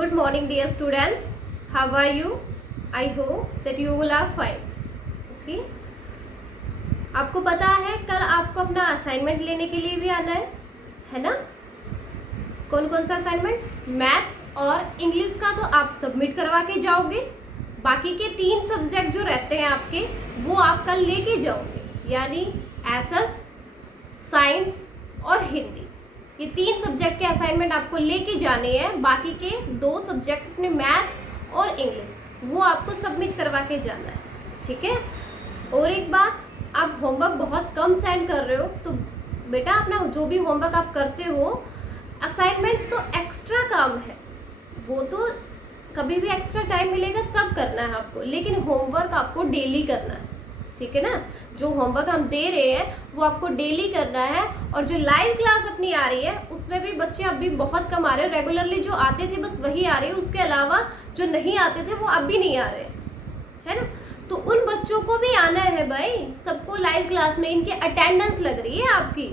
Good morning, dear students. How are you? I hope that you will are fine. Okay. आपको पता है कल आपको अपना असाइनमेंट लेने के लिए भी आना है ना? कौन कौन सा असाइनमेंट? मैथ और इंग्लिश का तो आप सबमिट करवा के जाओगे। बाकी के 3 सब्जेक्ट जो रहते हैं आपके वो आप कल लेके जाओगे, यानी एसएस, साइंस और हिंदी। ये 3 सब्जेक्ट के असाइनमेंट आपको लेके जाने हैं। बाकी के 2 सब्जेक्ट अपने मैथ और इंग्लिश वो आपको सबमिट करवा के जाना है, ठीक है। और एक बात, आप होमवर्क बहुत कम सेंड कर रहे हो, तो बेटा अपना जो भी होमवर्क आप करते हो, असाइनमेंट्स तो एक्स्ट्रा काम है, वो तो कभी भी एक्स्ट्रा टाइम मिलेगा तब करना है आपको, लेकिन होमवर्क आपको डेली करना है, ठीक है ना। जो होमवर्क हम दे रहे हैं वो आपको डेली करना है। और जो लाइव क्लास अपनी आ रही है उसमें भी बच्चे अभी बहुत कम आ रहे हैं। रेगुलरली जो आते थे बस वही आ रहे हैं, उसके अलावा जो नहीं आते थे वो अब भी नहीं आ रहे, है ना। तो उन बच्चों को भी आना है भाई, सबको लाइव क्लास में इनकी अटेंडेंस लग रही है आपकी।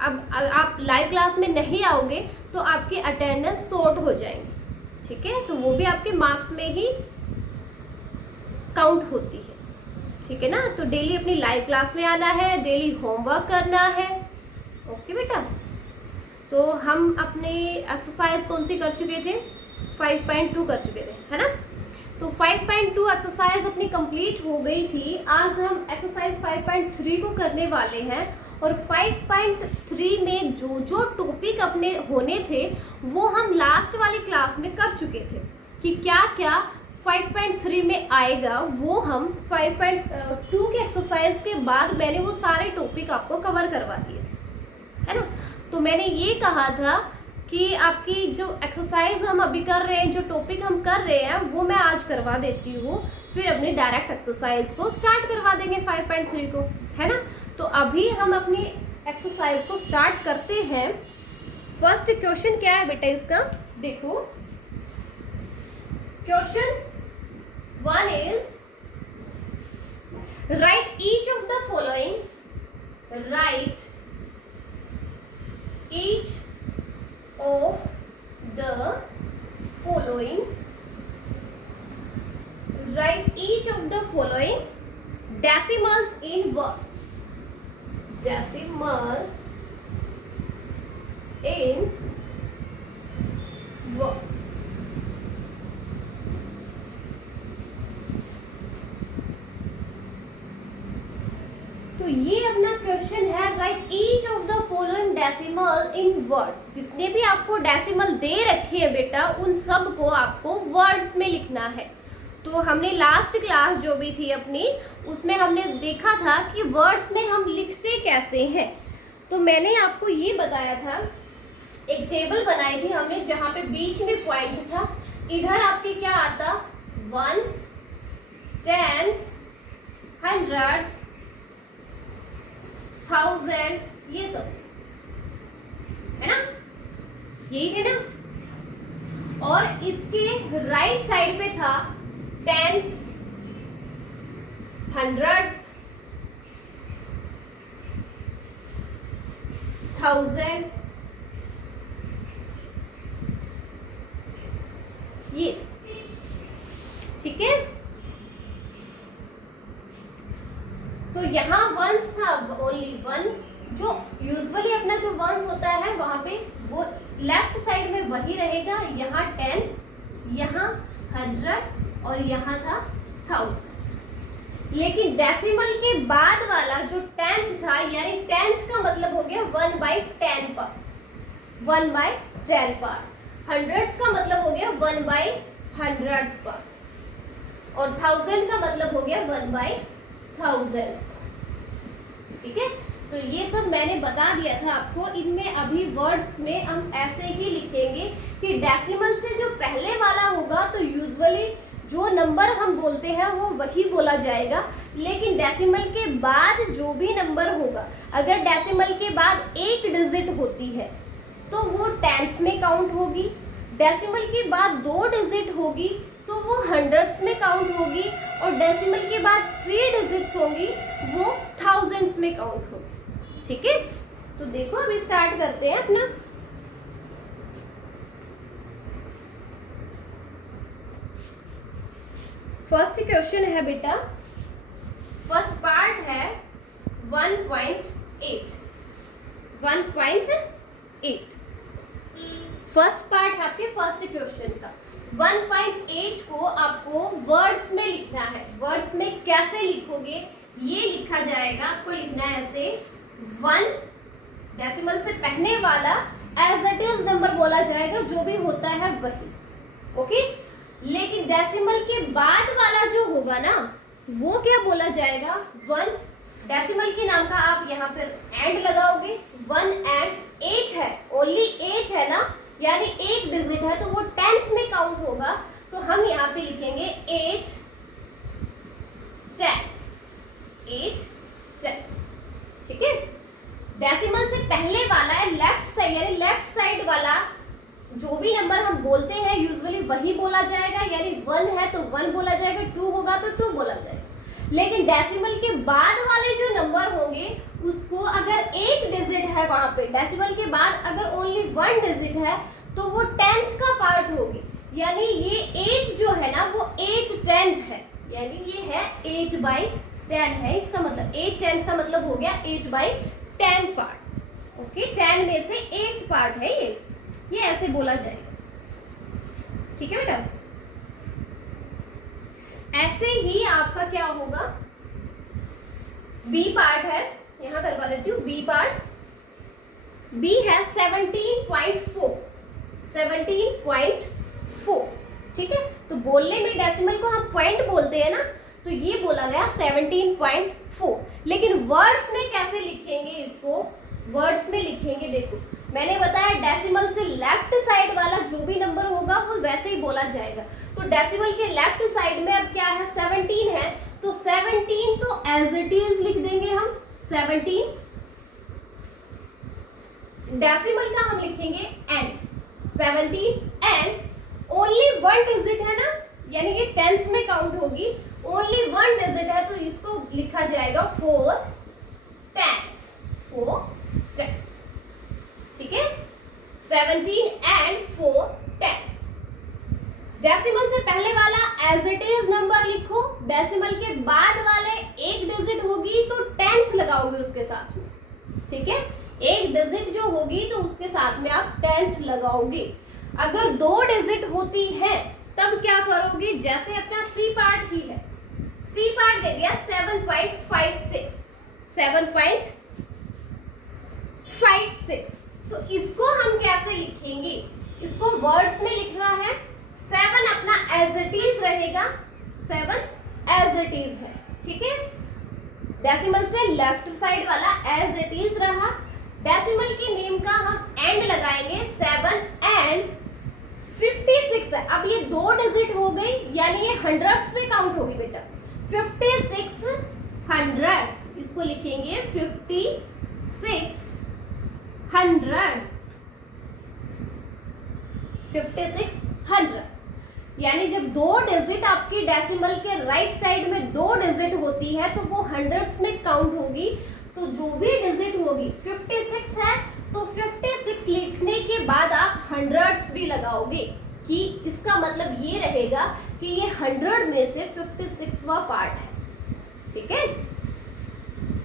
अब आप लाइव क्लास में नहीं आओगे तो आपकी अटेंडेंस शॉर्ट हो जाएंगी, ठीक है। तो वो भी आपके मार्क्स में ही काउंट होती है, ठीक है ना। तो डेली अपनी लाइव क्लास में आना है, डेली होमवर्क करना है, ओके बेटा। तो हम अपने एक्सरसाइज कौन सी कर चुके थे? 5.2 कर चुके थे, है ना। तो 5.2 एक्सरसाइज अपनी कंप्लीट हो गई थी। आज हम एक्सरसाइज 5.3 को करने वाले हैं। और 5.3 में जो जो टॉपिक अपने होने थे वो हम लास्ट वाली क्लास में कर चुके थे कि क्या क्या 5.3 में आएगा। वो हम 5.2 के एक्सरसाइज के बाद मैंने वो सारे टॉपिक आपको कवर करवा दिए थे, है ना। तो मैंने ये कहा था कि आपकी जो एक्सरसाइज हम अभी कर रहे हैं, जो टॉपिक हम कर रहे हैं वो मैं आज करवा देती हूँ, फिर अपनी डायरेक्ट एक्सरसाइज को स्टार्ट करवा देंगे 5.3 को, है ना। तो अभी हम अपनी एक्सरसाइज को स्टार्ट करते हैं। फर्स्ट क्वेश्चन क्या है बेटा इसका, देखो। Question 1 is write each of the following. Write each of the following. Write each of the following decimals in word. Decimal in word. तो ये अपना क्वेश्चन है, right each of the following decimal in words. जितने भी आपको decimal दे रखे हैं बेटा उन सब को आपको वर्ड्स में लिखना है। तो हमने लास्ट क्लास जो भी थी अपनी उसमें हमने देखा था कि वर्ड्स में हम लिखते कैसे हैं। तो मैंने आपको ये बताया था, एक टेबल बनाई थी हमने जहाँ पे बीच में पॉइंट था। इधर आपके क्या आता, 1, 10, 100, 1000, ये सब है ना, यही थे ना। और इसके राइट साइड पे था 10, 100, 1000, ये, ठीक है। तो यहाँ वंस था, ओनली 1। जो यूजुअली अपना जो वंस होता है वहां पे वो लेफ्ट साइड में वही रहेगा। यहाँ 10, यहाँ 100 और यहाँ था 1000। लेकिन डेसिमल के बाद वाला जो 10th था, यानी 10th का मतलब हो गया 1/10 पर, 1/10 पर। 100 का मतलब हो गया 1/100 पर, और 1000 का मतलब हो गया 1/1000, ठीक है। तो ये सब मैंने बता दिया था आपको। इनमें अभी वर्ड्स में हम ऐसे ही लिखेंगे कि डेसिमल से जो पहले वाला होगा तो यूजुअली जो नंबर हम बोलते हैं वो वही बोला जाएगा। लेकिन डेसिमल के बाद जो भी नंबर होगा, अगर डेसिमल के बाद 1 डिजिट होती है तो वो टेंस में काउंट होगी। डेसिमल के बाद 2 डिजिट होगी तो वो हंड्रेड्स में काउंट होगी। और डेसिमल के बाद 3 डिजिट्स होंगी वो थाउजेंड्स में काउंट होगी, ठीक है। तो देखो अभी स्टार्ट करते हैं अपना। फर्स्ट क्वेश्चन है बेटा, फर्स्ट पार्ट है 1.8 फर्स्ट पार्ट है आपके फर्स्ट क्वेश्चन का। 1.8 को आपको वर्ड्स में लिखना है। वर्ड्स में कैसे लिखोगे, ये लिखा जाएगा, आपको लिखना है ऐसे 1 डेसिमल से पहले वाला एज इट इज नंबर बोला जाएगा, जो भी होता है वही, ओके। लेकिन डेसिमल के बाद वाला जो होगा ना, वो क्या बोला जाएगा, 1 डेसिमल के नाम का आप यहाँ पर एंड लगाओगे। 1 एंड 8 है, ओनली 8 है ना, यानी एक डिजिट है, तो वो 10th में काउंट होगा। तो हम यहाँ पे लिखेंगे 8 10th, ठीक है। डेसिमल से पहले वाला है लेफ्ट साइड, यानी लेफ्ट साइड वाला जो भी नंबर हम बोलते हैं यूजुअली वही बोला जाएगा, यानी 1 है तो 1 बोला जाएगा, 2 होगा तो 2 बोला जाएगा। लेकिन डेसिमल के बाद वाले जो नंबर होंगे उसको अगर एक डिजिट है वहां पे, डेसिमल के बाद अगर ओनली 1 डिजिट है तो वो 10th का पार्ट होगी, यानी ये 8 जो है ना वो 8/10 है, यानी ये है 8/10 है। इसका मतलब 8/10 का मतलब हो गया 8/10 पार्ट, ओके। 10 में से 8 पार्ट है ये ऐसे बोला जाएगा, ठीक है बेटा। ऐसे ही आपका क्या होगा, बी पार्ट है, यहां करवा देती हूँ बी पार्ट। बी है 17.4, ठीक है। तो बोलने में डेसिमल को हम पॉइंट बोलते हैं ना, तो ये बोला गया 17.4। लेकिन वर्ड्स में कैसे लिखेंगे इसको, वर्ड्स में लिखेंगे, देखो मैंने बताया डेसिमल से लेफ्ट साइड वाला जो भी नंबर होगा वो वैसे ही बोला जाएगा। तो डेसिमल के लेफ्ट साइड में अब क्या है, 17 है, तो 17 तो एज इट इज लिख देंगे हम 17। डेसिमल का हम लिखेंगे एंड 17 एंड ओनली 1 डिजिट है ना, यानी कि 10th में काउंट होगी, ओनली 1 डिजिट है तो इसको लिखा जाएगा 4 10s, ठीक है। 17 एंड 4 10s। डेसिमल से पहले वाला एज इट इज नंबर लिखो, डेसिमल के बाद वाले एक डिजिट होगी तो 10th लगाओगे उसके साथ में, ठीक है। एक डिजिट जो होगी तो उसके साथ में आप 10th लगाओगे। अगर 2 डिजिट होती है तब क्या करोगे, जैसे अपना सी पार्ट ही है, सी पार्ट दे दिया 7.56, तो इसको हम कैसे लिखेंगे, इसको वर्ड्स में लिखना है। 7 अपना एज इट इज रहेगा, 7 एज इट इज है, ठीक है। डेसिमल से लेफ्ट साइड वाला एज इट इज रहा। डेसिमल के नेम का हम एंड लगाएंगे, 7 एंड 56 है। अब ये 2 डिजिट हो गई, यानी ये हंड्रेड्स में काउंट होगी बेटा, 56 हंड्रेड, इसको लिखेंगे 56 100, 5600। यानी जब 2 डिजिट आपकी डेसिमल के राइट साइड में 2 डिजिट होती है तो वो हंड्रेड्स में काउंट होगी। तो जो भी डिजिट होगी 56 है तो 56 लिखने के बाद आप हंड्रेड्स भी लगाओगे, कि इसका मतलब ये रहेगा कि ये 100 में से 56वां पार्ट है, ठीक है।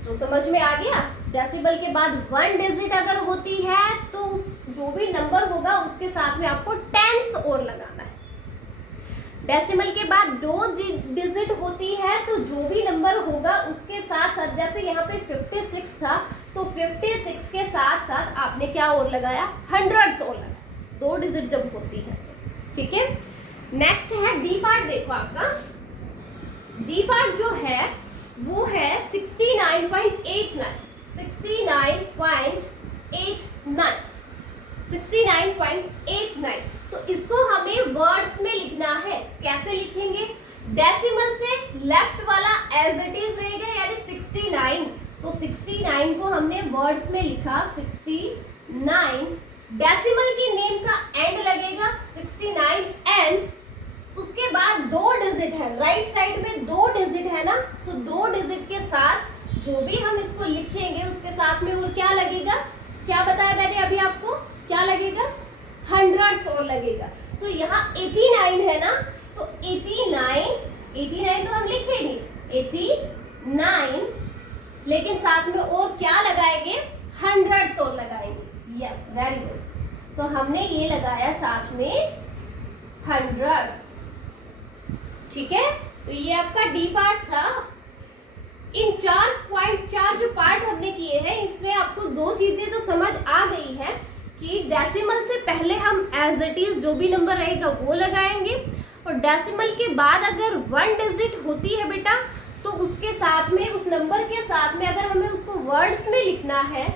तो समझ में आ गया, डेसिमल के बाद 1 डिजिट अगर होती है तो जो भी नंबर होगा उसके साथ में आपको 10s और लगाना है। डेसिमल के बाद 2 डिजिट होती है तो जो भी नंबर होगा उसके साथ साथ, जैसे यहाँ पे 56 था तो 56 के साथ साथ आपने क्या और लगाया, हंड्रेड्स और लगाया, 2 डिजिट जब होती है, ठीक है। नेक्स्ट है डी पार्ट। देखो आपका डी पार्ट जो है वो है 69.89, 69.89। तो इसको हमें वर्ड्स में लिखना है। कैसे लिखेंगे, डेसिमल से लेफ्ट वाला एज इट इज रहेगा, यानी 69, तो 69 को हमने वर्ड्स में लिखा 69। डेसिमल की नेम का एंड लगेगा 69 एंड, उसके बाद 2 डिजिट है राइट साइड में, 2 डिजिट है ना, तो 2 डिजिट के साथ जो भी हम इसको लिखेंगे उसके साथ में और क्या लगेगा, क्या बताया मैंने अभी आपको, क्या लगेगा, हंड्रेड्स और लगेगा। तो यहाँ 89 है ना, तो 89 89 तो हम लिखेंगे 89, लेकिन साथ में और क्या लगाएंगे, हंड्रेड्स और लगाएंगे। Yes, very good. तो हमने ये लगाया साथ में हंड्रेड। ठीक है, तो ये आपका डी पार्ट था। इन 4.4 जो पार्ट हमने किए हैं, इसमें आपको दो चीजें तो समझ आ गई है कि डेसिमल से पहले हम एज इट इज जो भी नंबर रहेगा वो लगाएंगे, और डेसिमल के बाद अगर 1 डिजिट होती है बेटा, तो उसके साथ में, उस नंबर के साथ में अगर हमें उसको वर्ड्स में लिखना है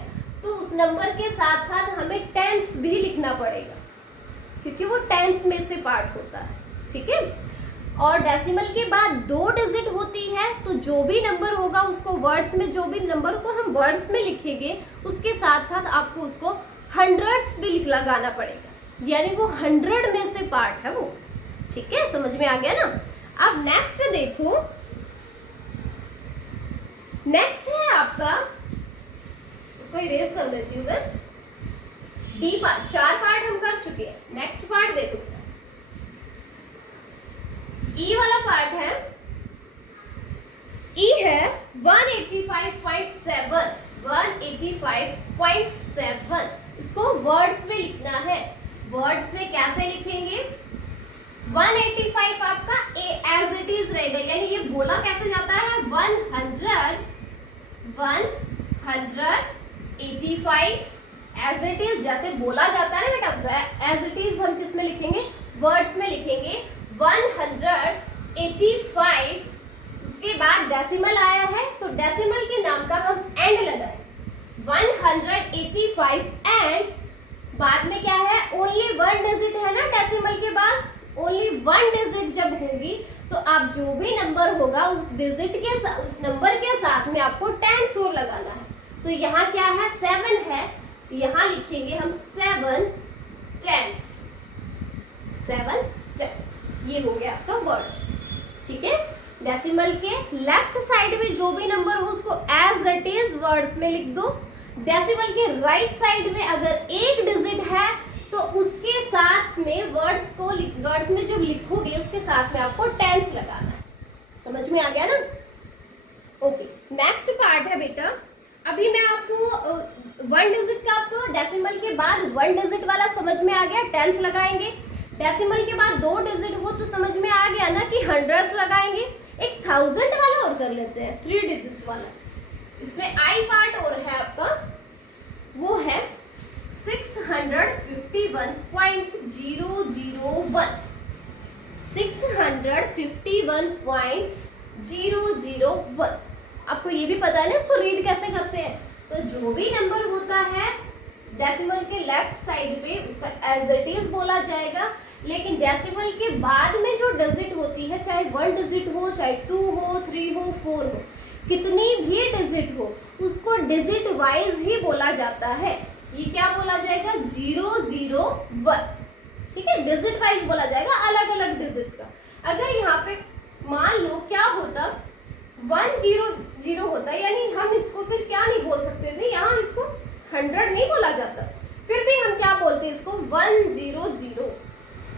तो उस नंबर के साथ साथ हमें टेंस भी लिखना पड़ेगा, क्योंकि वो टेंस में से पार्ट होता है। ठीक है, और डेसिमल के बाद 2 डिजिट होती है, तो जो भी नंबर होगा उसको वर्ड्स में, जो भी नंबर को हम वर्ड्स में लिखेंगे उसके साथ साथ आपको उसको हंड्रेड्स भी लगाना पड़ेगा, यानी वो 100 में से पार्ट है वो। ठीक है, समझ में आ गया ना। अब नेक्स्ट देखो, नेक्स्ट है आपका, इसको इरेज कर देती हूँ मैं, डी पार्ट। 4 पार्ट हम कर चुके हैं। नेक्स्ट पार्ट देखो, ई वाला पार्ट है। ई है 185.7, 185.7। इसको वर्ड्स में लिखना है। वर्ड्स में कैसे लिखेंगे, 185 आपका एज इट इज रहेगा, यानी ये बोला कैसे जाता है, 185 एज इट इज, जैसे बोला जाता है ना बेटा, एज इट इज हम किस में लिखेंगे, वर्ड्स में लिखेंगे 185। उसके बाद डेसिमल आया है, तो डेसिमल के नाम का हम एंड लगाए, 185 एंड बाद में क्या है, ओनली 1 डिजिट है ना डेसिमल के बाद, ओनली 1 डिजिट जब होगी तो आप जो भी नंबर होगा उस डिजिट के साथ, उस नंबर के साथ में आपको टेंस और लगाना है। तो यहाँ क्या है, 7 है, यहाँ लिखेंगे हम 7 टेंस, 7 टेंस। ये हो गया आपका वर्ड्स। ठीक है, डेसिमल के लेफ्ट साइड में जो भी नंबर हो उसको एज इट इज वर्ड्स में लिख दो। डेसिमल के राइट साइड में अगर 1 डिजिट है तो उसके साथ में वर्ड्स में जब लिखोगे उसके साथ में आपको टेंस लगाना है। समझ में आ गया ना। ओके, नेक्स्ट पार्ट है बेटा, अभी मैं आपको 1 डिजिट का, आपको डेसिमल के बाद 1 डिजिट वाला समझ में आ गया, टेंस लगाएंगे। डेसिमल के बाद 2 डिजिट हो तो समझ में आ गया ना कि हंड्रेड्स लगाएंगे। एक 1000 वाला और कर लेते हैं, 3 डिजिट्स वाला। इसमें आई पार्ट और है आपका, वो है 651.001, 651.001। आपको ये भी पता है ना इसको रीड कैसे करते हैं। तो जो भी नंबर होता है डेसिमल के लेफ्ट साइड पे उसका एज इट इज बोला जाएगा, लेकिन डेसिमल के बाद में जो डिजिट होती है, चाहे 1 डिजिट हो, चाहे 2 हो, 3 हो, 4 हो, कितनी भी डिजिट हो, उसको डिजिट वाइज ही बोला जाता है। ये क्या बोला जाएगा, 001। ठीक है, डिजिट वाइज बोला जाएगा, अलग अलग डिजिट्स का। अगर यहाँ पे मान लो क्या होता, 100 होता, यानी हम इसको फिर क्या नहीं बोल सकते थे, यहाँ इसको 100 नहीं बोला जाता, फिर भी हम क्या बोलते हैं इसको, 100,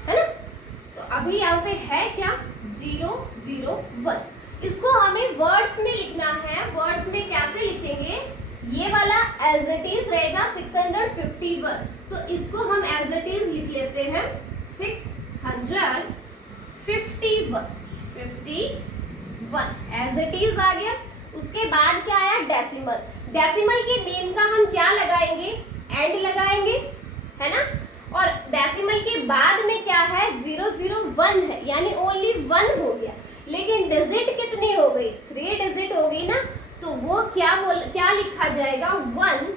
है ना। तो अभी यहाँ पे है क्या, 001। इसको हमें वर्ड्स में लिखना है। वर्ड्स में कैसे लिखेंगे, ये वाला एज इट इज रहेगा 651, तो इसको हम एज इट इज लिख लेते हैं 651 एज इट इज आ गया। उसके बाद क्या आया, डेसिमल। डेसिमल के नेम का हम क्या लगाएंगे, एंड लगाएंगे, है ना। और डेसिमल के बाद में क्या है, 001 है, यानी ओनली 1 हो गया, लेकिन डिजिट कितनी हो गई, 3 डिजिट हो गई ना, तो वो क्या लिखा जाएगा, 1000।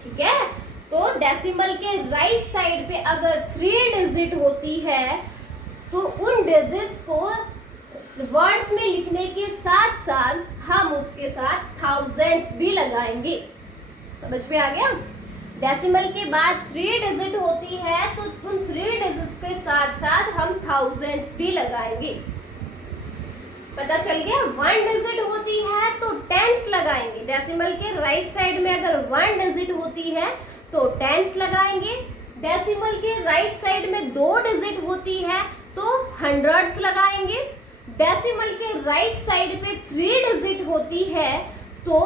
ठीक है, तो डेसिमल के राइट साइड पे अगर 3 डिजिट होती है तो उन डिजिट्स को वर्ड्स में लिखने के साथ साथ हम उसके साथ थाउजेंड्स भी लगाएंगे। समझ में आ गया। डेसिमल के बाद 3 डिजिट होती है तो उन 3 डिजिट्स के साथ साथ हम थाउजेंड्स भी लगाएंगे। पता चल गया। 1 डिजिट होती है तो टेंस लगाएंगे। डेसिमल के राइट साइड में अगर 1 डिजिट होती है तो टेंस लगाएंगे। डेसिमल के राइट साइड में 2 डिजिट होती है तो हंड्रेड्स लगाएंगे, डेसिमल के राइट साइड पे 3 डिजिट होती है तो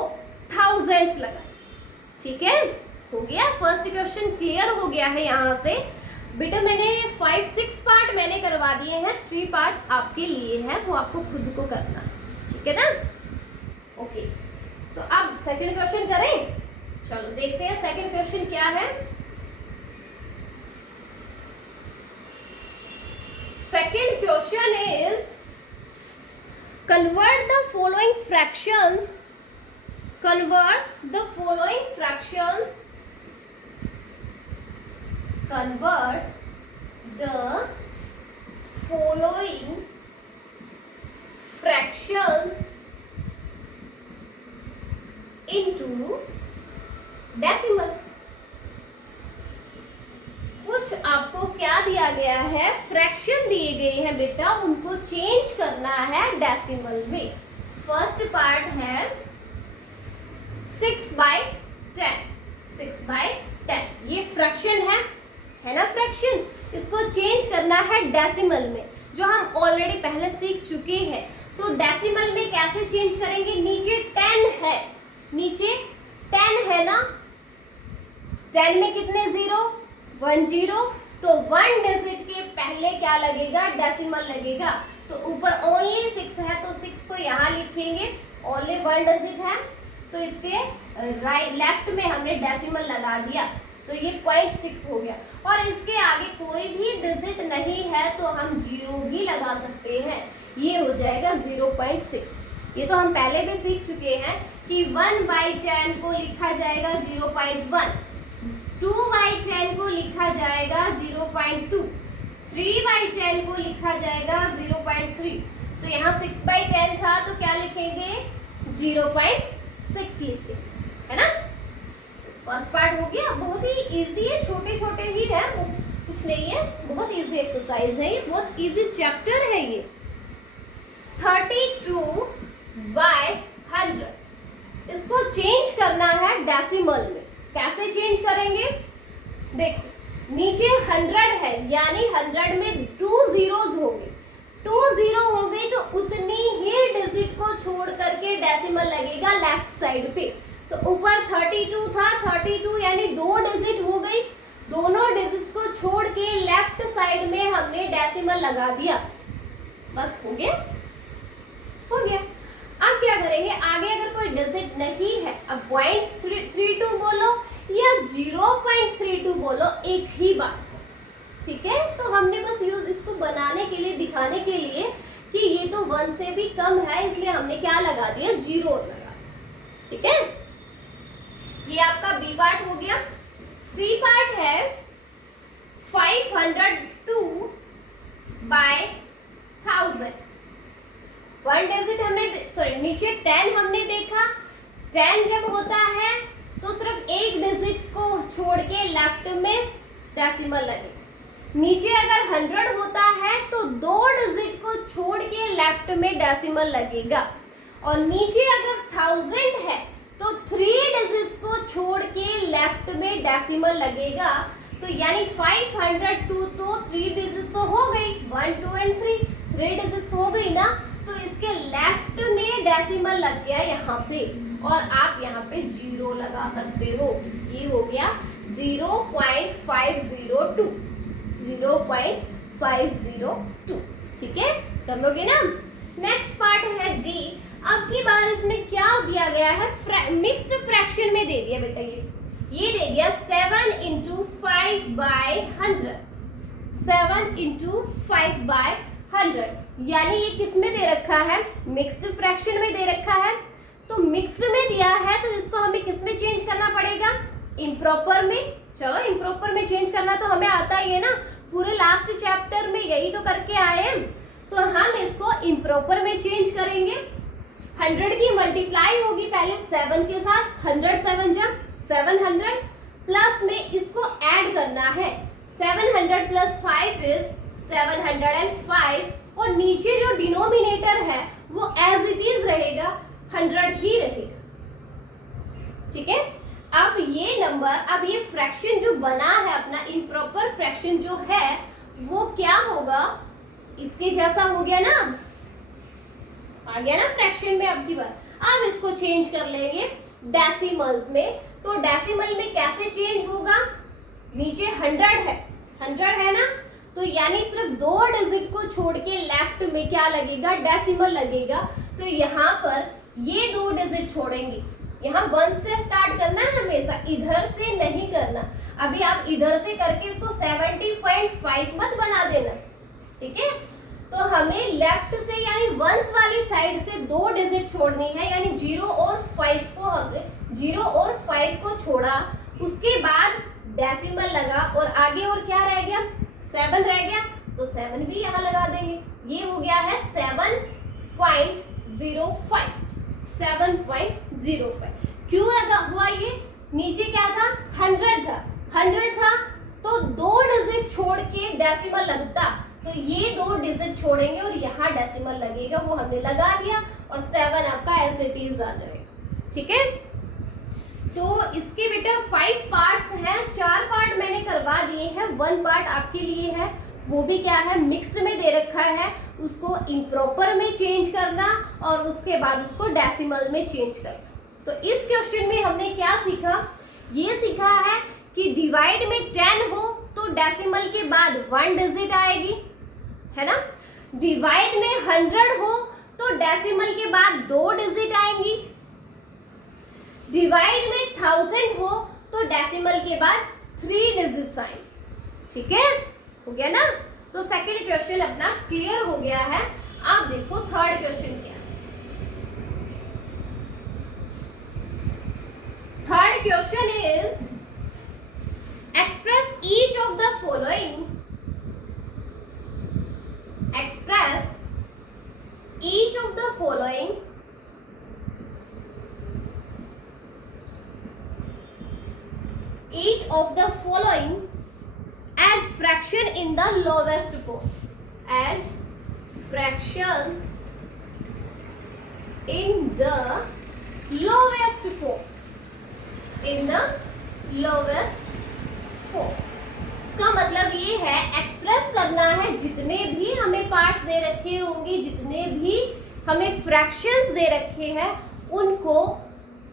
थाउजेंड्स लगाएंगे। ठीक है, हो गया। फर्स्ट क्वेश्चन क्लियर हो गया है यहाँ से। बेटा मैंने 5-6 पार्ट मैंने करवा दिए हैं, 3 पार्ट आपके लिए हैं, वो आपको खुद को करना है। ठीक है ना? ओके, तो अब सेकंड क्वेश्चन करें। चलो देखते हैं सेकंड क्वेश्चन क्या है। Second question is convert the following fractions convert the following fractions into decimal। कुछ आपको क्या दिया गया है, फ्रैक्शन दिए गए हैं बेटा, उनको चेंज करना है डेसिमल में। फर्स्ट पार्ट है 6/10, 6/10 ये फ्रैक्शन है ना, फ्रैक्शन। इसको चेंज करना है डेसिमल में, जो हम ऑलरेडी पहले सीख चुके हैं। तो डेसिमल में कैसे चेंज करेंगे, नीचे 10 है, नीचे 10 है ना, 10 में कितने 0, 1 0, तो 1 डिजिट के पहले क्या लगेगा, डेसिमल लगेगा। तो ऊपर ओनली 6 है तो 6 को यहाँ लिखेंगे, ओनली 1 डिजिट है तो इसके राइट लेफ्ट में हमने डेसिमल लगा दिया, तो ये 0.6 हो गया। और इसके आगे कोई भी डिजिट नहीं है तो हम 0 भी लगा सकते हैं, ये हो जाएगा 0.6। ये तो हम पहले भी सीख चुके हैं कि 1/10 को लिखा जाएगा 0.1, 2/10 को लिखा जाएगा 0.2, 3/10 को लिखा जाएगा 0.3। तो यहाँ 6/10 था तो क्या लिखेंगे, 0.6 लिखेंगे, है ना। फर्स्ट पार्ट हो गया, बहुत ही इजी है, छोटे छोटे ही है, कुछ नहीं है, बहुत इजी एक्सरसाइज है ये, बहुत इजी चैप्टर है ये। 32/100 इसको चेंज करना है डेसिमल में। कैसे चेंज करेंगे, देखो नीचे 100 है, यानी 100 में 2 zeros हो गए, 2 0 हो गई तो उतनी ही डिजिट को छोड़ करके डेसिमल लगेगा लेफ्ट साइड पे। तो ऊपर 32 था, 32 यानी 2 डिजिट हो गई, दोनों डिजिट्स को छोड़ के लेफ्ट साइड में हमने डेसिमल लगा दिया, बस हो गया, हो गया। अब क्या करेंगे, आगे अगर कोई डिजिट नहीं है, अब 0.32 बोलो या 0.32 बोलो, एक ही बात है। ठीक है, तो हमने बस यूज इसको बनाने के लिए, दिखाने के लिए कि ये तो 1 से भी कम है, इसलिए हमने क्या लगा दिया, 0 लगा दिया। ठीक है, ये आपका बी पार्ट हो गया। सी पार्ट है 502/1000। 1 डिजिट हमने, सॉरी नीचे 10 हमने देखा, 10 जब होता है तो सिर्फ एक डिजिट को छोड़ के लेफ्ट में डेसिमल लगेगा। नीचे अगर 100 होता है तो 2 डिजिट को छोड़ के लेफ्ट में डेसिमल लगेगा, और नीचे अगर 1000 है तो 3 डिजिट्स को छोड़ के लेफ्ट में डेसिमल लगेगा। तो यानी 502 तो 3 डिजिट्स तो हो गई, 1 2 एंड 3 डिजिट्स हो गई ना, तो इसके लेफ्ट में डेसिमल लग गया यहाँ पे, और आप यहाँ पे 0 लगा सकते हो। ये हो गया 0.502, 0.502। ठीक है, कर लोगे ना। नेक्स्ट पार्ट है डी। अब की बार इसमें क्या दिया गया है, मिक्स्ड फ्रैक्शन में दे दिया बेटा, ये दे दिया 7 × 5/100, 7 × 5/100, यानी ये किस में दे रखा है, मिक्स्ड फ्रैक्शन में दे रखा है। तो मिक्स्ड में दिया है तो इसको हमें किस में चेंज करना पड़ेगा, इम्प्रॉपर में। चलो इम्प्रॉपर में चेंज करना तो हमें आता ही है ना, पूरे लास्ट चैप्टर में यही तो करके आए। तो हम इसको इम्प्रॉपर में चेंज करेंगे। 100 की मल्टीप्लाई होगी पहले 7 के साथ, 100 7 जब 700, प्लस में इसको ऐड करना है, 700 + 5 इज 705, और नीचे जो डिनोमिनेटर है वो एज इट इज रहेगा, 100 ही रहेगा। ठीक है, अब ये नंबर, अब ये फ्रैक्शन जो बना है अपना, इम्प्रॉपर फ्रैक्शन जो है वो क्या होगा, इसके जैसा हो गया ना, आ गया ना फ्रैक्शन में अब की बार। अब इसको चेंज कर लेंगे डेसिमल्स में। तो डेसिमल में कैसे चेंज होगा, नीचे 100 है ना, तो यानी सिर्फ 2 डिजिट को छोड़ के लेफ्ट में क्या लगेगा, डेसिमल लगेगा। तो यहाँ पर ये 2 डिजिट छोड़ेंगे, यहाँ 1 से स्टार्ट करना है हमेशा, इधर से नहीं करना। अभी आप इधर से करके इसको 70.5 मत बना देना, ठीक है। तो हमें लेफ्ट से यानी 1s वाली साइड से 2 डिजिट छोड़नी है, यानी 0 और 5 को हमने 0 और 5 को छोड़ा, उसके बाद डेसिमल लगा और आगे और क्या रह गया, 7 रह गया, तो 7 भी यहाँ लगा देंगे। ये हो गया है 7.05। 7.05 क्यों लगा हुआ, ये नीचे क्या था, 100 था तो 2 डिजिट छोड़ के डेसिमल लगता, तो ये 2 डिजिट छोड़ेंगे और यहाँ डेसिमल लगेगा, वो हमने लगा दिया और 7 आपका एज इट इज आ जाएगा, ठीक है। तो इसके बेटा 5 पार्ट्स हैं, 4 पार्ट मैंने करवा दिए हैं, 1 पार्ट आपके लिए है, वो भी क्या है, मिक्स्ड में दे रखा है, उसको इम्प्रॉपर में चेंज करना और उसके बाद उसको डेसिमल में चेंज करना। तो इस क्वेश्चन में हमने क्या सीखा, ये सीखा है कि डिवाइड में 10 हो तो डेसिमल के बाद 1 डिजिट आएगी, है ना। डिवाइड में 100 हो तो डेसिमल के बाद 2 डिजिट आएंगी। डिवाइड में 1000 हो तो डेसिमल के बाद 3 डिजिट्स आएंगे, ठीक है, हो गया ना। तो सेकंड क्वेश्चन अपना क्लियर हो गया है। अब देखो थर्ड क्वेश्चन क्या है। Third question is express each of the following, express each of the following as fraction in the lowest form, as fraction in the lowest form, in the lowest form। इसका मतलब ये है express करना है, जितने भी हमें पार्ट्स दे रखे होंगे, जितने भी हमें फ्रैक्शंस दे रखे हैं, उनको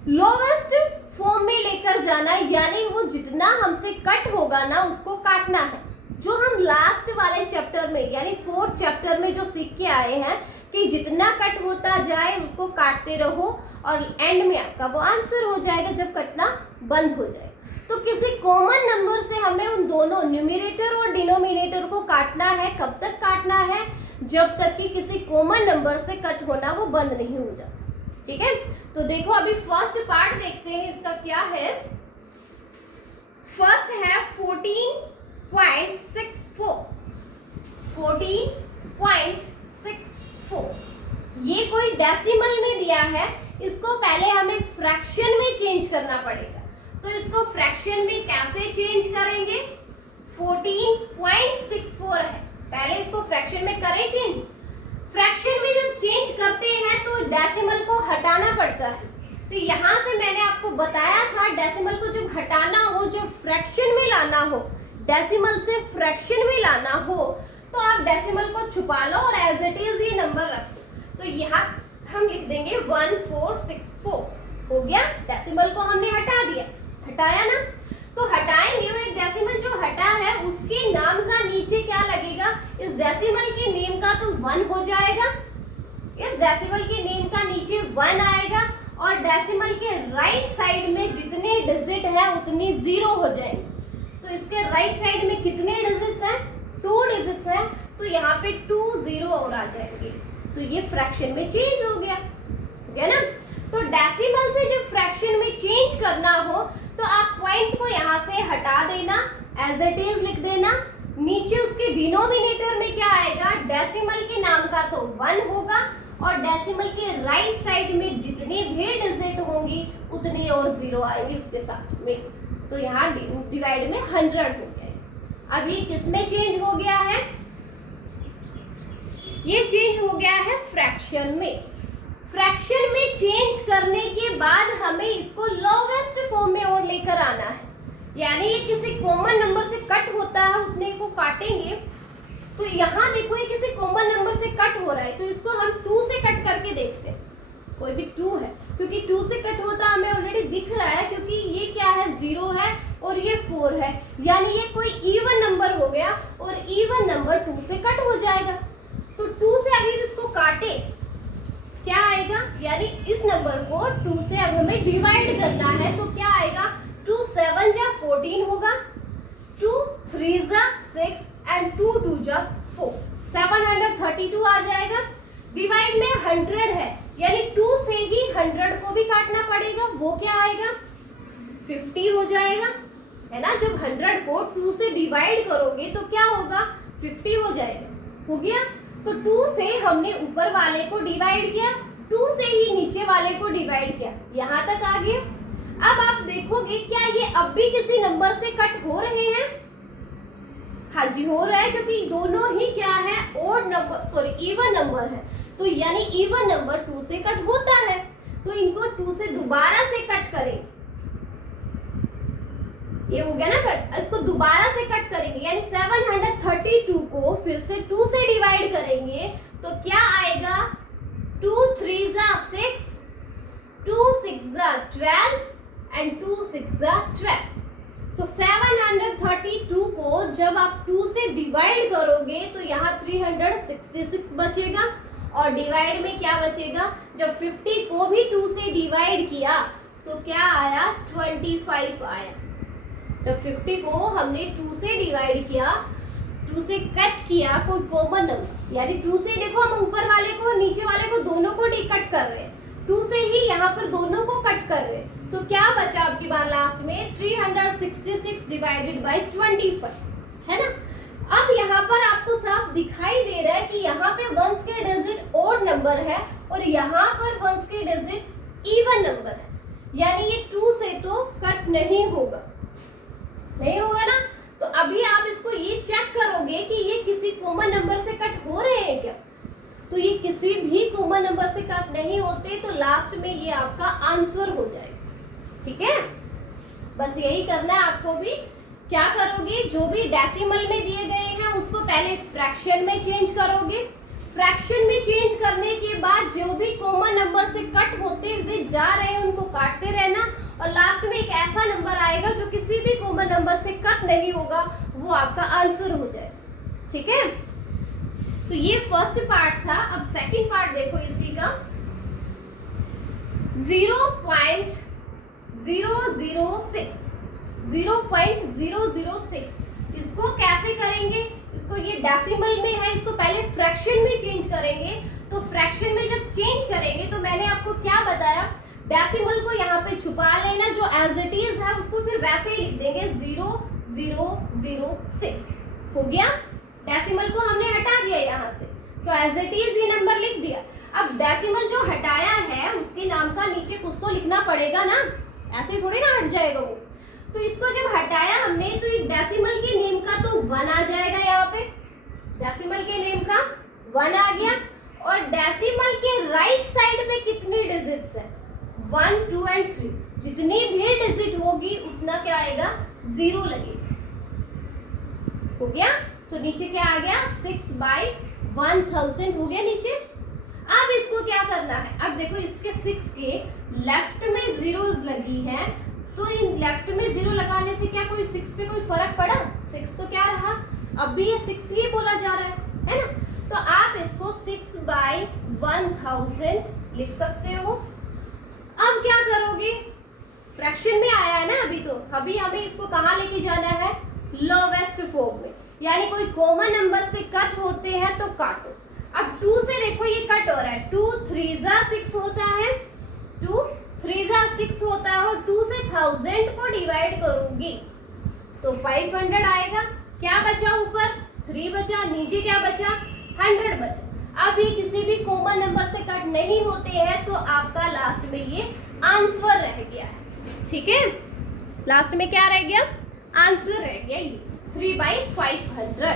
लोवेस्ट फॉर्म में लेकर जाना है, यानी वो जितना हमसे कट होगा ना उसको काटना है। जो हम लास्ट वाले चैप्टर में यानी 4th चैप्टर में जो सीख के आए हैं कि जितना कट होता जाए उसको काटते रहो और एंड में आपका वो आंसर हो जाएगा जब कटना बंद हो जाए। तो किसी कॉमन नंबर से हमें उन दोनों न्यूमरेटर और डिनोमिनेटर को काटना है। कब तक काटना है, जब तक कि किसी कॉमन नंबर से कट होना वो बंद नहीं हो जाता, ठीक है। तो देखो अभी फर्स्ट पार्ट देखते हैं, इसका क्या है। फर्स्ट है 14.64, 14.64। ये कोई डेसिमल में दिया है, इसको पहले हमें फ्रैक्शन में चेंज करना पड़ेगा। तो इसको फ्रैक्शन में कैसे चेंज करेंगे, 14.64 है, पहले इसको फ्रैक्शन में करें चेंज। फ्रैक्शन में जब चेंज करते हैं तो डेसिमल को हटाना पड़ता है। तो यहाँ से मैंने आपको बताया था डेसिमल को जब हटाना हो, जब फ्रैक्शन में लाना हो, डेसिमल से फ्रैक्शन में लाना हो, तो आप डेसिमल को छुपा लो और एज इट इज ये नंबर रख दो। तो यहाँ हम लिख देंगे 1464, हो गया। डेसिमल को हमने हटा दिया, हटाया ना, तो हटाएंगे वो एक डेसिमल जो हटा है उसके नाम का नीचे क्या लगेगा, इस डेसिमल के नेम का तो 1 हो जाएगा, इस डेसिमल के नेम का नीचे 1 आएगा और डेसिमल के राइट साइड में जितने डिजिट है उतनी 0 हो जाएंगे। तो इसके राइट साइड में कितने डिजिट्स हैं, 2 डिजिट्स हैं, तो यहाँ पे 2 0 और आ जाएंगे। तो ये फ्रैक्शन में चेंज हो गया ना। तो डेसिमल से जब फ्रैक्शन में चेंज करना हो तो आप पॉइंट को यहाँ से हटा देना, एज इट इज लिख देना। नीचे उसके डिनोमिनेटर में क्या आएगा, डेसिमल के नाम का तो 1 होगा और डेसिमल के राइट साइड में जितने भी डिजिट होंगी उतनी और 0 आएंगी उसके साथ में। तो यहाँ डिवाइड में 100 हो गया। अब ये किस में चेंज हो गया है, ये चेंज हो गया है फ्रैक्शन में। फ्रैक्शन में चेंज करने के बाद हमें इसको लोवेस्ट फॉर्म में और लेकर आना है, यानी ये किसी कॉमन नंबर से कट होता है, उतने को काटेंगे। तो यहाँ देखो ये किसी कॉमन नंबर से कट हो रहा है, तो इसको हम 2 से कट करके देखते हैं। कोई भी 2 है, क्योंकि 2 से कट होता हमें ऑलरेडी दिख रहा है, क्योंकि ये क्या है 0 है और ये 4 है, यानी ये कोई इवन नंबर हो गया और इवन नंबर 2 से कट हो जाएगा। तो 2 से अगर इसको काटे क्या आएगा, यानी इस नंबर को 2 से अगर हमें डिवाइड करना है तो क्या आएगा, 2 7 जा 14 होगा, 2 3 जा 6 एंड 2 2 जा 4, 732 आ जाएगा। डिवाइड में 100 है, यानी 2 से ही 100 को भी काटना पड़ेगा, वो क्या आएगा 50 हो जाएगा, है ना। जब 100 को 2 से डिवाइड करोगे तो क्या होगा 50 हो जाएगा, हो गया। तो 2 से हमने ऊपर वाले को डिवाइड किया, 2 से ही नीचे वाले को डिवाइड किया, यहाँ तक आ गया। अब आप देखोगे क्या ये अब भी किसी नंबर से कट हो रहे हैं, हाँ जी हो रहा है, क्योंकि दोनों ही क्या है odd number, sorry even number है, तो यानी इवन नंबर 2 से कट होता है। तो इनको 2 से दोबारा से कट करेंगे, ये हो गया ना कट, इसको दोबारा से कट करेंगे, यानी 732 को फिर से 2 से डिवाइड करेंगे तो क्या आएगा 2 3 जा 6, 2 6 जा 12 एंड 2 6 जा 12। तो 732 को जब आप 2 से डिवाइड करोगे तो यहाँ 366 बचेगा, और डिवाइड में क्या बचेगा, जब 50 को भी 2 से डिवाइड किया तो क्या आया 25 आया। जब 50 को हमने 2 से डिवाइड किया, 2 से कट किया कोई कॉमन नंबर, यानी 2 से देखो हम ऊपर वाले को नीचे वाले को दोनों को कट कर रहे हैं, 2 से ही यहाँ पर दोनों को कट कर रहे हैं, तो क्या बचा आपकी बार लास्ट में 366 डिवाइडेड बाय 25, है ना। अब यहाँ पर आपको साफ दिखाई दे रहा है कि यहाँ पे वंस के डिजिट ओड नंबर है और यहाँ पर वंस के डिजिट इवन नंबर है, यानी ये 2 से तो कट नहीं होगा, नहीं होगा ना। तो अभी आप इसको ये चेक करोगे कि ये किसी कॉमन नंबर से कट हो रहे हैं क्या, तो ये किसी भी कॉमन नंबर से कट नहीं होते, तो लास्ट में ये आपका आंसर हो जाएगा, ठीक है। बस यही करना है आपको भी। क्या करोगे, जो भी डेसिमल में दिए गए हैं उसको पहले फ्रैक्शन में चेंज करोगे, फ्रैक्शन में चेंज करने के बाद जो भी कॉमन नंबर से कट होते हुए जा रहे हैं उनको काटते रहना, और लास्ट में एक ऐसा नंबर आएगा जो किसी भी कॉमन नंबर से कट नहीं होगा, वो आपका आंसर हो जाएगा, ठीक है। तो ये फर्स्ट पार्ट था। अब सेकंड पार्ट देखो इसी का, 0.006, इसको कैसे करेंगे, इसको ये डेसिमल में है, इसको पहले फ्रैक्शन में चेंज करेंगे। तो फ्रैक्शन में जब चेंज करेंगे तो मैंने आपको क्या बताया, डेसिमल को यहाँ पे छुपा लेना, जो एज इट इज है उसको फिर वैसे ही लिख देंगे 0006, हो गया। डेसिमल को हमने हटा दिया यहाँ से, तो एज इट इज ये नंबर लिख दिया। अब डेसिमल जो हटाया है उसके नाम का नीचे कुछ तो लिखना पड़ेगा ना, ऐसे थोड़ी ना हट जाएगा वो। तो इसको जब हटाया हमने तो डेसिमल के नेम का तो 1 आ जाएगा, यहाँ पे डेसिमल के नेम का 1 आ गया, और डेसिमल के राइट साइड में कितनी डिजिट्स है 1 2 एंड 3, जितनी भी डिजिट होगी उतना क्या आएगा 0 लगेगा, हो गया। तो नीचे क्या आ गया 6/1000 हो गया नीचे। अब इसको क्या करना है, अब देखो इसके 6 के लेफ्ट में जीरोस लगी है, तो इन लेफ्ट में 0 लगाने से क्या कोई 6 पे कोई फर्क पड़ा, 6 तो क्या रहा, अब भी ये 6 ही बोला जा रहा है ना। तो आप इसको 6/1000 लिख सकते हो। अब क्या करोगे, फ्रैक्शन में आया है ना अभी, तो अभी हमें इसको कहाँ लेके जाना है, लोवेस्ट फॉर्म में, यानी कोई कॉमन नंबर से कट होते हैं तो काटो। अब 2 से देखो ये कट हो रहा है, 2 3 जा 6 होता है, 2 3 जा 6 होता है, और 2 से 1000 को डिवाइड करूंगी तो 500 आएगा। क्या बचा ऊपर 3 बचा, नीचे क्या बचा 100 बचा। अब ये किसी भी कॉमन नंबर से कट नहीं होते हैं, तो आपका लास्ट में ये आंसर रह गया है, ठीक है। लास्ट में क्या रह गया, आंसर रह गया ये 3/500।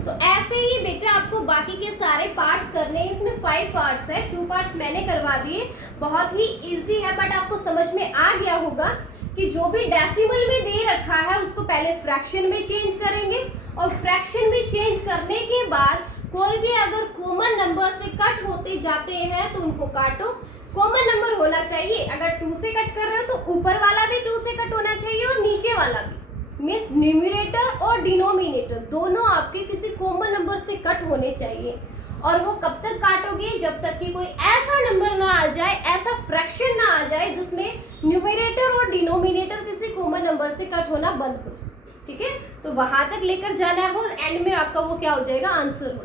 तो ऐसे ही बेटा आपको बाकी के सारे पार्ट्स करने हैं। इसमें 5 पार्ट्स है, 2 पार्ट्स मैंने करवा दिए। बहुत ही इजी है, बट आपको समझ में आ गया होगा कि जो भी डेसिमल में दे रखा है उसको पहले फ्रैक्शन में चेंज करेंगे, और फ्रैक्शन में चेंज करने के बाद कोई भी अगर कॉमन नंबर से कट होते जाते हैं तो उनको काटो। कॉमन नंबर होना चाहिए, अगर 2 से कट कर रहे हो तो ऊपर वाला भी 2 से कट होना चाहिए और नीचे वाला भी। मीन्स न्यूमरेटर और डिनोमिनेटर दोनों आपके किसी कॉमन नंबर से कट होने चाहिए। और वो कब तक काटोगे, जब तक कि कोई ऐसा नंबर ना आ जाए, ऐसा फ्रैक्शन ना आ जाए जिसमें न्यूमरेटर और डिनोमिनेटर किसी कॉमन नंबर से कट होना बंद हो जाए। ठीक है, तो वहां तक लेकर जाना है और एंड में आपका वो क्या हो जाएगा, आंसर हो जाएगा।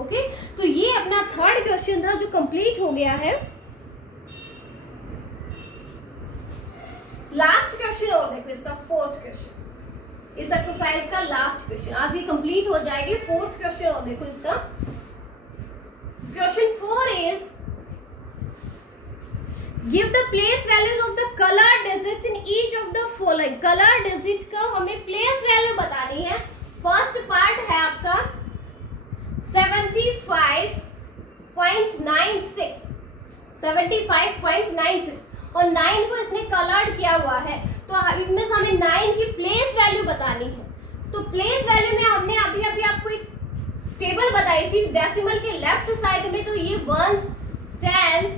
ओके, तो ये अपना थर्ड क्वेश्चन था जो कंप्लीट हो गया है। लास्ट क्वेश्चन और देखो, इसका फोर्थ क्वेश्चन, इस एक्सरसाइज का लास्ट क्वेश्चन, आज ये कंप्लीट हो जाएगी। फोर्थ क्वेश्चन और देखो इसका। Question 4 is give the place values of the colour digits in each of the following. Colour digit का हमें प्लेस वैल्यू बतानी है। फर्स्ट पार्ट है आपका 75.96 और 9 को इसने कलर्ड किया हुआ है, तो इनमें से हमें 9 की प्लेस वैल्यू बतानी है। तो प्लेस वैल्यू में हमने अभी आपको एक टेबल बताई थी डेसिमल के लेफ्ट साइड में, तो ये वंस, टेंस,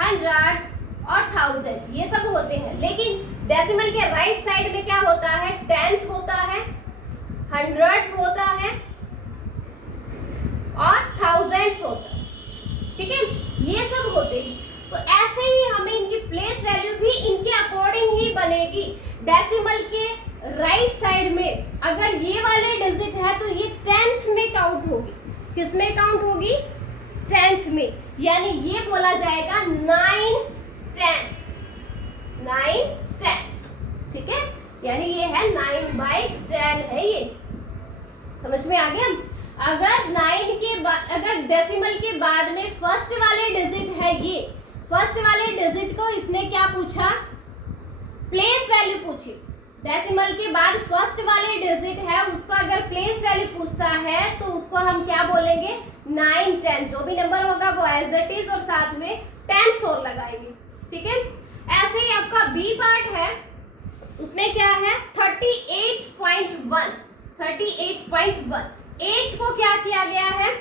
हंड्रेड्स और थाउजेंड ये सब होते हैं। लेकिन डेसिमल के राइट साइड में क्या होता है, टेंथ होता है, हंड्रेड होता है और थाउजेंड्स होता है। ठीक है, ये सब होते हैं। तो ऐसे ही हमें इनकी प्लेस वैल्यू भी इनके अकॉर्डिंग ही बनेगी। डेसिमल के राइट साइड में अगर ये वाले डिजिट है तो ये 10th में काउंट होगी। किस में काउंट होगी, 10th में, यानी ये बोला जाएगा 9 10ths। ठीक है, यानी ये है 9/10 है। ये समझ में आ गया। अगर 9 के बाद, अगर डेसिमल के बाद में फर्स्ट वाले डिजिट है, ये फर्स्ट वाले डिजिट को इसने क्या पूछा, प्लेस वैल्यू पूछी। डेसिमल के बाद फर्स्ट वाले डिजिट है उसको अगर प्लेस वैल्यू पूछता है तो उसको हम क्या बोलेंगे, 9 10। जो भी नंबर होगा वो एज इट इज और साथ में 10 और लगाएंगे। ठीक है, ऐसे ही आपका बी पार्ट है, उसमें क्या है 38.1। 8 को क्या किया गया है,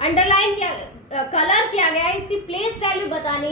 अंडरलाइन किया, कलर किया गया है। इसकी प्लेस वैल्यू बतानी है।